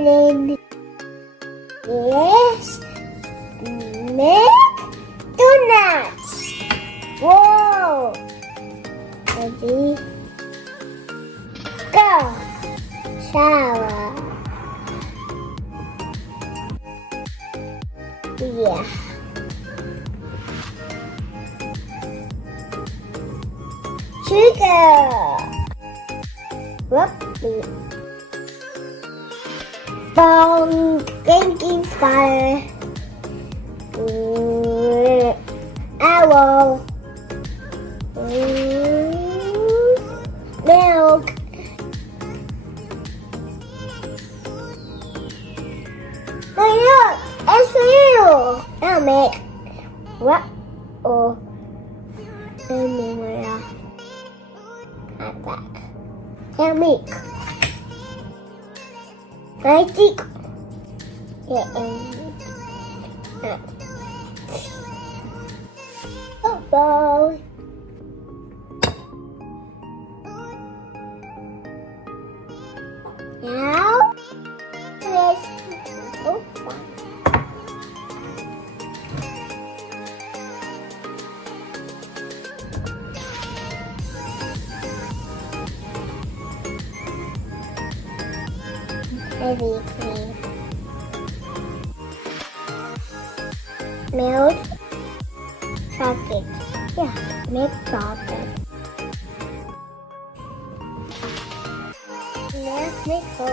Ayden. Yes. Make donuts. Whoa. Ready? Go. Shower. Yeah. Sugar. Rugby. Bong. Drinking fire. Owl. Milk. Look, it's real. I'll make what or anywhere at back. I'll make magic. Yeah, football. Now let's go fun. Heavy cream. Milk. Chocolate. Yeah, milk chocolate. Let's make go.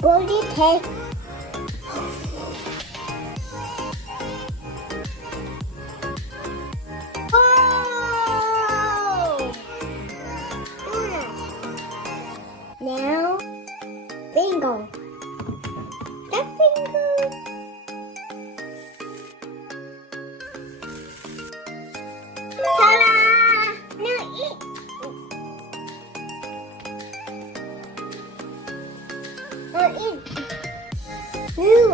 Booty cake. Oh! Donuts. Now, bingo. That bingo. Ta-da! Now eat. Now eat. New.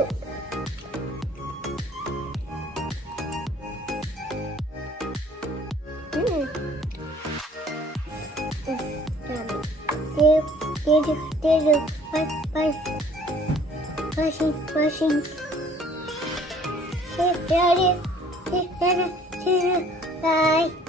Bye.